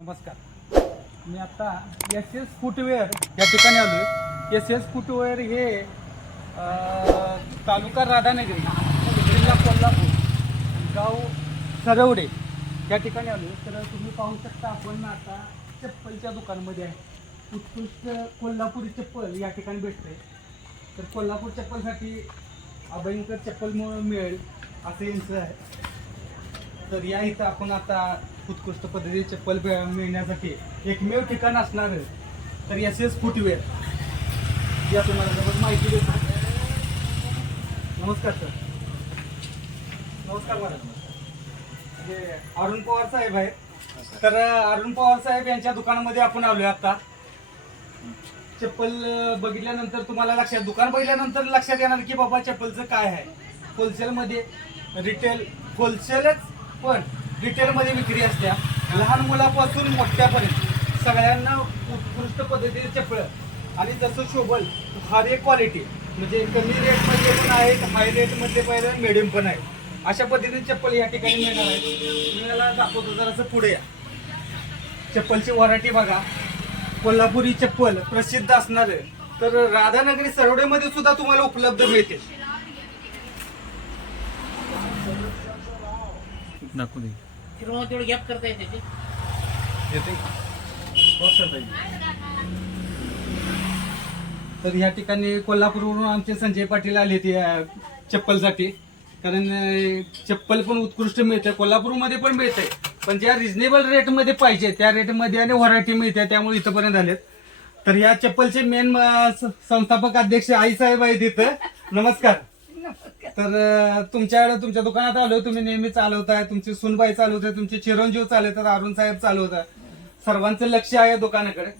नमस्कार. मी आता S S footwear या ठिकाणी आलो आहे एस एस फुटवेअर हे तालुका राधानगरी जिल्हा कोल्हापूर गाव सरवडे या ठिकाणी आलो तर तुम्ही पाहू शकता आपण आता चप्पलच्या दुकानामध्ये आहे. उत्कृष्ट कोल्हापुरी चप्पल या ठिकाणी भेटते तर कोल्हापूर चप्पलसाठी अभयंकर चप्पल मिळेल असं यांचं आहे. तर या इथं आपण आता उत्कृष्ट पद्धतीने चप्पल मिळण्यासाठी एकमेव ठिकाण असणार तर एस एस फुटवेअर या तुम्हाला जब माहिती देतो. नमस्कार सर नमस्कार मॅडम म्हणजे अरुण पवार साहेब आहेत. तर अरुण पवार साहेब यांच्या दुकानामध्ये आपण आलोय आता. चप्पल बघितल्यानंतर तुम्हाला लक्षात दुकान बघितल्यानंतर लक्षात येणार की बाबा चप्पलचं काय आहे? होलसेलमध्ये रिटेल होलसेलच पण रिटेलमध्ये विक्री असत्या. लहान मुलापासून मोठ्यापर्यंत सगळ्यांना उत्कृष्ट पद्धतीने चप्पल आणि जसं शोभल हर एक क्वालिटी म्हणजे कमी रेटमध्ये पण आहेत हाय रेटमध्ये पण मिडियम पण आहे अशा पद्धतीने चप्पल या ठिकाणी मिळणार आहे मी याला दाखवतो जरासं पुढे या. चप्पलची व्हरायटी बघा. कोल्हापुरी चप्पल प्रसिद्ध असणार तर राधानगरी सरवडेमध्ये सुद्धा तुम्हाला उपलब्ध मिळते. दाखवू तेवढं गॅप करता येते ते. येते तर या ठिकाणी कोल्हापूरवरून आमचे संजय पाटील आले ते अं, चप्पलसाठी. कारण अं, चप्पल पण उत्कृष्ट मिळते कोल्हापूरमध्ये पण मिळते. पण ज्या रिजनेबल रेटमध्ये पाहिजे त्या रेटमध्ये आणि व्हरायटी मिळते त्यामुळे इथंपर्यंत आलेत. तर या चप्पलचे मेन संस्थापक अध्यक्ष आई साहेब आहेत इथं. नमस्कार. तर तुमच्याकडे तुमच्या दुकानात आलो तुम्ही नेहमी चालवताय तुमची सुनबाई चालवताय तुमचे चिरंजीव चालवतात अरुण साहेब चालवतात. सर्वांचं लक्ष आहे दुकानाकडे.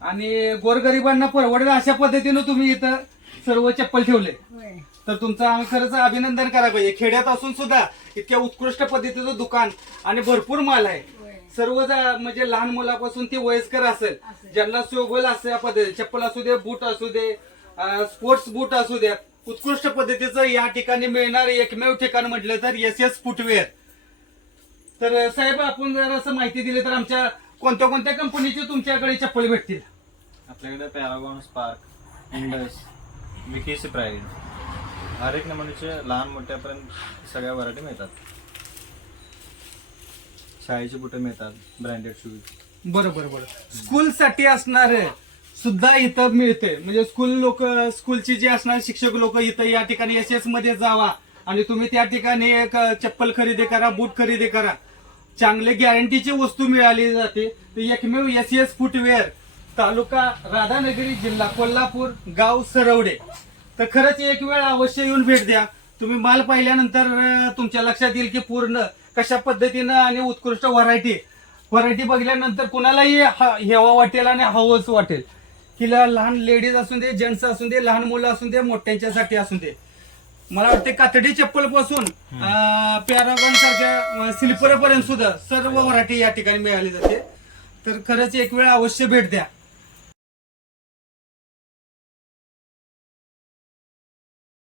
आणि गोरगरिबांना परवडेल अशा पद्धतीनं तुम्ही इथं सर्व चप्पल ठेवले. तर तुमचं आम्ही खरंच अभिनंदन करायला पाहिजे. खेड्यात असून सुद्धा इतक्या उत्कृष्ट पद्धतीचं दुकान आणि भरपूर माल आहे. सर्व म्हणजे लहान मुलापासून ते वयस्कर असेल ज्यांना शोभल अशा पद्धती चप्पल असू दे बूट असू दे स्पोर्ट्स बूट असू द्या उत्कृष्ट पद्धतीचं या ठिकाणी मिळणार एकमेव ठिकाण म्हटलं तर एस एस फुटवेअर तर साहेब आपण जर असं माहिती दिली तर आमच्या कोणत्या कोणत्या कंपनीची तुमच्याकडे चप्पल भेटतील? आपल्याकडे Paragon Sparx Indus VKC Pride हर एक नमुन्याचे लहान मोठ्यापर्यंत सगळ्या व्हरायटी मिळतात. शाळेची बुटं मिळतात ब्रँडेड शूज बरं बरं बरं. स्कूलसाठी असणार सुद्धा इथं मिळते म्हणजे स्कूल लोक स्कूलची जी असणार शिक्षक लोक इथं या ठिकाणी एस एसमध्ये जावा आणि तुम्ही त्या ठिकाणी एक चप्पल खरेदी करा बूट खरेदी करा. चांगले गॅरंटीची वस्तू मिळाली जाते. तर एकमेव एस एस फुटवेअर तालुका राधानगरी जिल्हा कोल्हापूर गाव सरवडे. तर खरंच एक वेळ अवश्य येऊन भेट द्या. तुम्ही माल पाहिल्यानंतर तुमच्या लक्षात येईल की पूर्ण कशा पद्धतीनं आणि उत्कृष्ट व्हरायटी. व्हरायटी बघितल्यानंतर कुणालाही हेवा वाटेल आणि हवंच वाटेल. की ल- लहान लेडीज असून दे जेंट्स असून दे लहान मुलं असून दे मोठ्यांच्यासाठी असून दे. मला वाटते कातडी चप्पलपासून पॅरागॉन सारख्या स्लिपर पर्यंत सुद्धा सर्व व्हरायटी या ठिकाणी मिळाली जाते. तर खरंच एक वेळ अवश्य भेट द्या.